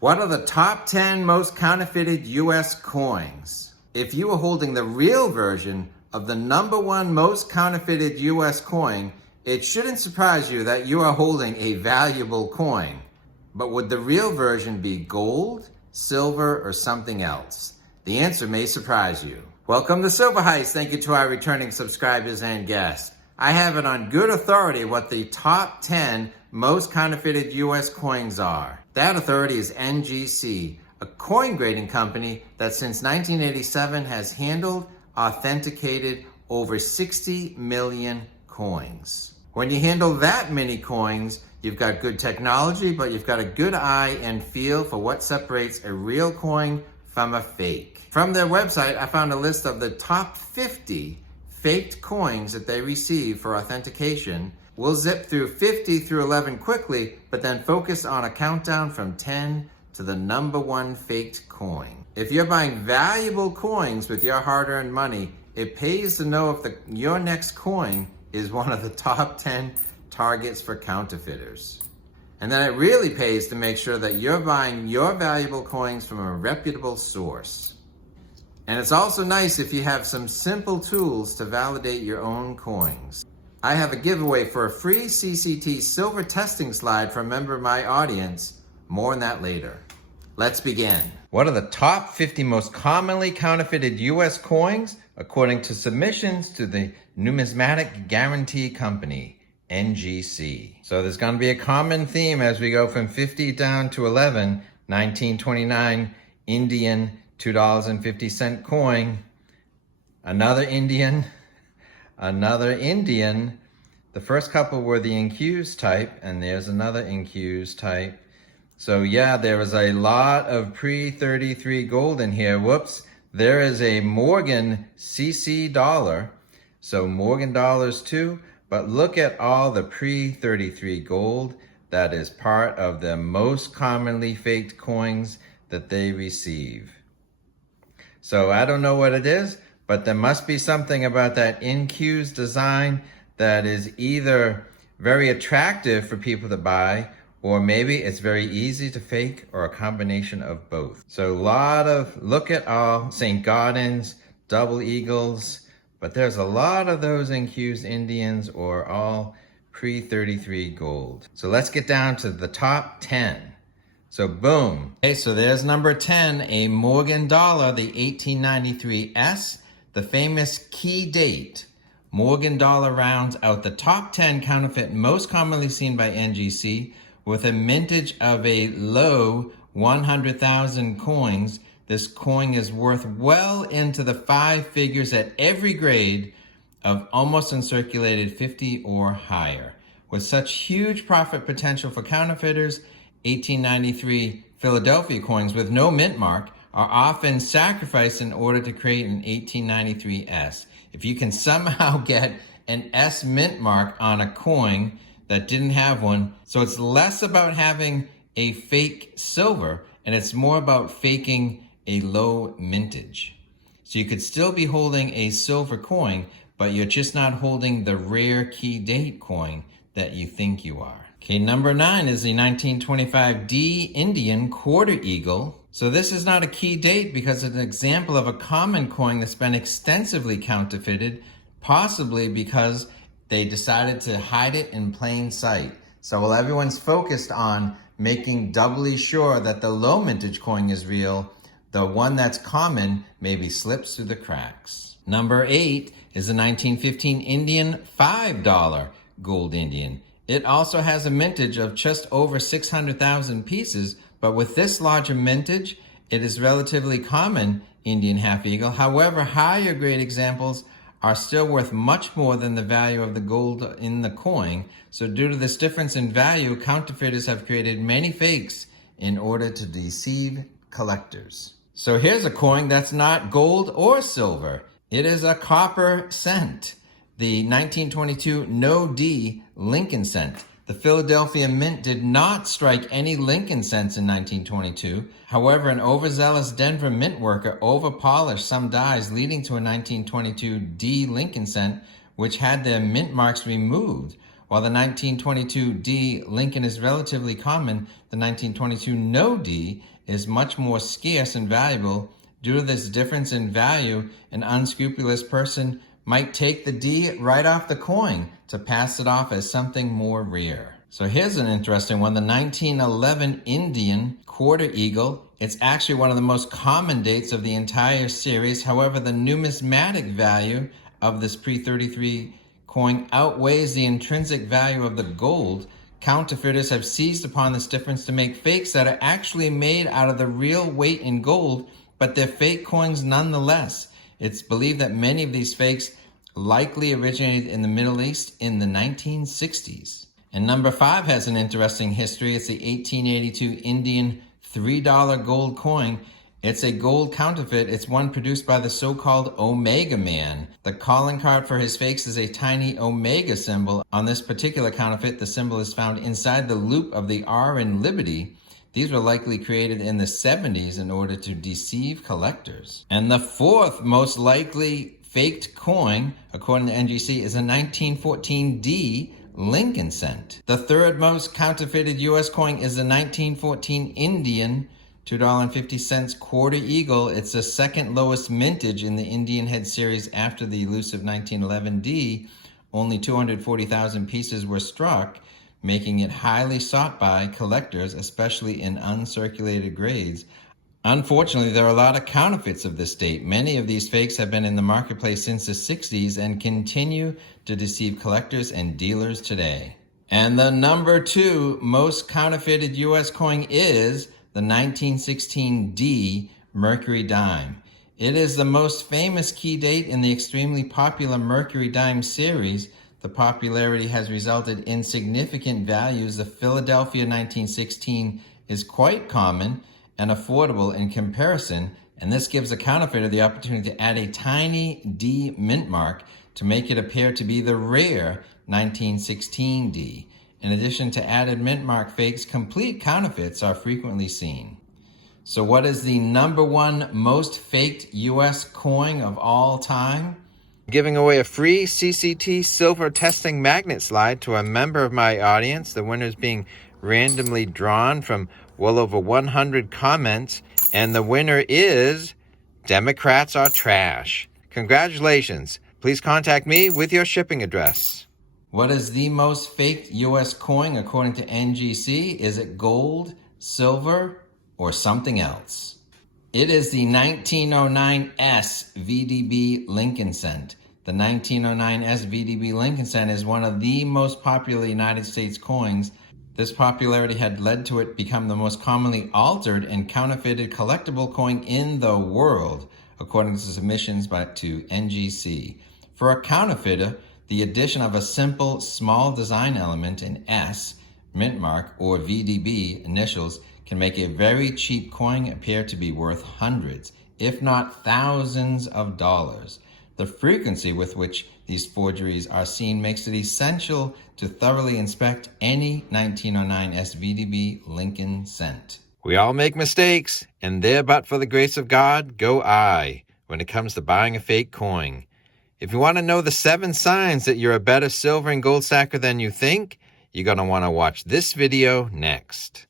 What are the top 10 most counterfeited US coins? If you were holding the real version of the #1 most counterfeited US coin, it shouldn't surprise you that you are holding a valuable coin. But would the real version be gold, silver, or something else? The answer may surprise you. Welcome to Silver Heist. Thank you to our returning subscribers and guests. I have it on good authority what the top 10 most counterfeited US coins are. That authority is NGC, a coin grading company that since 1987 has handled, authenticated over 60 million coins. When you handle that many coins, you've got good technology, but you've got a good eye and feel for what separates a real coin from a fake. From their website, I found a list of the top 50 faked coins that they receive for authentication. We'll zip through 50 through 11 quickly, but then focus on a countdown from 10 to the #1 faked coin. If you're buying valuable coins with your hard-earned money, it pays to know if your next coin is one of the top 10 targets for counterfeiters. And then it really pays to make sure that you're buying your valuable coins from a reputable source. And it's also nice if you have some simple tools to validate your own coins. I have a giveaway for a free CCT silver testing slide for a member of my audience. More on that later. Let's begin. What are the top 50 most commonly counterfeited US coins according to submissions to the Numismatic Guarantee Company, NGC? So there's going to be a common theme as we go from 50 down to 11. 1929 Indian $2.50 coin. Another Indian. The first couple were the incused type, and there's another incused type. So yeah, there was a lot of pre-33 gold in here. Whoops. There is a Morgan CC dollar. So Morgan dollars too. But look at all the pre-33 gold that is part of the most commonly faked coins that they receive. So I don't know what it is, but there must be something about that incused design that is either very attractive for people to buy, or maybe it's very easy to fake, or a combination of both. So look at all St. Gaudens, double eagles, but there's a lot of those incused Indians or all pre-33 gold. So let's get down to the top 10. So boom. Okay, so there's number 10, a Morgan dollar, the 1893 S, the famous key date. Morgan dollar rounds out the top 10 counterfeit most commonly seen by NGC with a mintage of a low 100,000 coins. This coin is worth well into the 5 figures at every grade of almost uncirculated 50 or higher. With such huge profit potential for counterfeiters, 1893 Philadelphia coins with no mint mark are often sacrificed in order to create an 1893 S. If you can somehow get an S mint mark on a coin that didn't have one, so it's less about having a fake silver and it's more about faking a low mintage. So you could still be holding a silver coin, but you're just not holding the rare key date coin that you think you are. Okay, number 9 is the 1925 D Indian quarter eagle. So this is not a key date because it's an example of a common coin that's been extensively counterfeited, possibly because they decided to hide it in plain sight. So while everyone's focused on making doubly sure that the low mintage coin is real, the one that's common maybe slips through the cracks. Number 8 is the 1915 Indian $5 gold Indian. It also has a mintage of just over 600,000 pieces, but with this larger mintage, it is relatively common Indian half eagle. However, higher grade examples are still worth much more than the value of the gold in the coin. So due to this difference in value, counterfeiters have created many fakes in order to deceive collectors. So here's a coin that's not gold or silver. It is a copper cent. The 1922 No D Lincoln cent. The Philadelphia Mint did not strike any Lincoln cents in 1922. However, an overzealous Denver mint worker overpolished some dies, leading to a 1922 D Lincoln cent, which had their mint marks removed. While the 1922 D Lincoln is relatively common, the 1922 no D is much more scarce and valuable. Due to this difference in value, an unscrupulous person might take the D right off the coin to pass it off as something more rare. So here's an interesting one, the 1911 Indian quarter eagle. It's actually one of the most common dates of the entire series. However, the numismatic value of this pre-33 coin outweighs the intrinsic value of the gold. Counterfeiters have seized upon this difference to make fakes that are actually made out of the real weight in gold, but they're fake coins nonetheless. It's believed that many of these fakes likely originated in the Middle East in the 1960s. And number 5 has an interesting history. It's the 1882 Indian $3 gold coin. It's a gold counterfeit. It's one produced by the so-called Omega Man. The calling card for his fakes is a tiny Omega symbol. On this particular counterfeit, the symbol is found inside the loop of the R in Liberty. These were likely created in the 70s in order to deceive collectors. And the 4th most likely faked coin, according to NGC, is a 1914 D Lincoln cent. The 3rd most counterfeited U.S. coin is the 1914 Indian $2.50 quarter eagle. It's the 2nd lowest mintage in the Indian head series after the elusive 1911 D. Only 240,000 pieces were struck, making it highly sought by collectors, especially in uncirculated grades. Unfortunately, there are a lot of counterfeits of this date. Many of these fakes have been in the marketplace since the 60s and continue to deceive collectors and dealers today. And the number 2 most counterfeited U.S. coin is the 1916 D Mercury dime. It is the most famous key date in the extremely popular Mercury dime series. The popularity has resulted in significant values. The Philadelphia 1916 is quite common and affordable in comparison, and this gives a counterfeiter the opportunity to add a tiny D mint mark to make it appear to be the rare 1916 D. In addition to added mint mark fakes, complete counterfeits are frequently seen. So what is the number 1 most faked U.S. coin of all time? Giving away a free CCT silver testing magnet slide to a member of my audience. The winner is being randomly drawn from well over 100 comments, and the winner is Democrats Are Trash. Congratulations. Please contact me with your shipping address. What is the most faked U.S. coin according to NGC? Is it gold, silver, or something else? It is the 1909 S VDB Lincoln cent. The 1909 S VDB Lincoln cent is one of the most popular United States coins. This popularity had led to it become the most commonly altered and counterfeited collectible coin in the world, according to submissions to NGC. For a counterfeiter, the addition of a simple, small design element in S, mint mark, or VDB initials can make a very cheap coin appear to be worth hundreds, if not thousands of dollars. The frequency with which these forgeries are seen makes it essential to thoroughly inspect any 1909 SVDB Lincoln cent. We all make mistakes, and there but for the grace of God go I, when it comes to buying a fake coin. If you want to know the 7 signs that you're a better silver and gold stacker than you think, you're going to want to watch this video next.